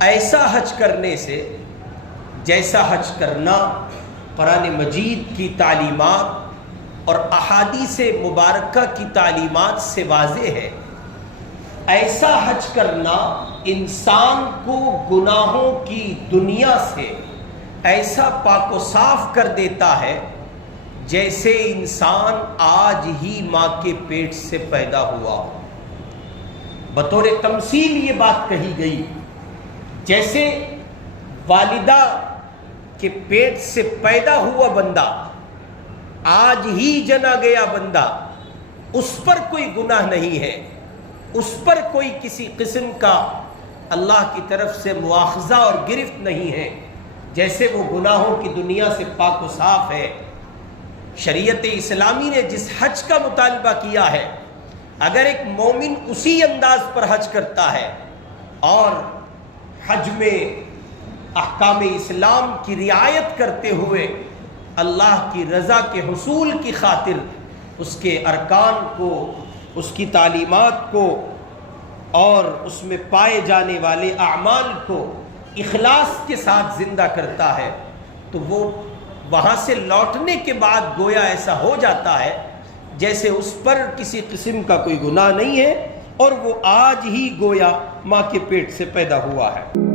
ایسا حج کرنے سے جیسا حج کرنا قرآن مجید کی تعلیمات اور احادیث مبارکہ کی تعلیمات سے واضح ہے۔ ایسا حج کرنا انسان کو گناہوں کی دنیا سے ایسا پاک و صاف کر دیتا ہے جیسے انسان آج ہی ماں کے پیٹ سے پیدا ہوا ہو۔ بطور تمثیل یہ بات کہی گئی، جیسے والدہ کے پیٹ سے پیدا ہوا بندہ، آج ہی جنا گیا بندہ، اس پر کوئی گناہ نہیں ہے، اس پر کوئی کسی قسم کا اللہ کی طرف سے مواخذہ اور گرفت نہیں ہے، جیسے وہ گناہوں کی دنیا سے پاک و صاف ہے۔ شریعت اسلامی نے جس حج کا مطالبہ کیا ہے، اگر ایک مومن اسی انداز پر حج کرتا ہے اور حج میں احکام اسلام کی رعایت کرتے ہوئے اللہ کی رضا کے حصول کی خاطر اس کے ارکان کو، اس کی تعلیمات کو اور اس میں پائے جانے والے اعمال کو اخلاص کے ساتھ زندہ کرتا ہے، تو وہ وہاں سے لوٹنے کے بعد گویا ایسا ہو جاتا ہے جیسے اس پر کسی قسم کا کوئی گناہ نہیں ہے اور وہ آج ہی گویا ماں کے پیٹ سے پیدا ہوا ہے۔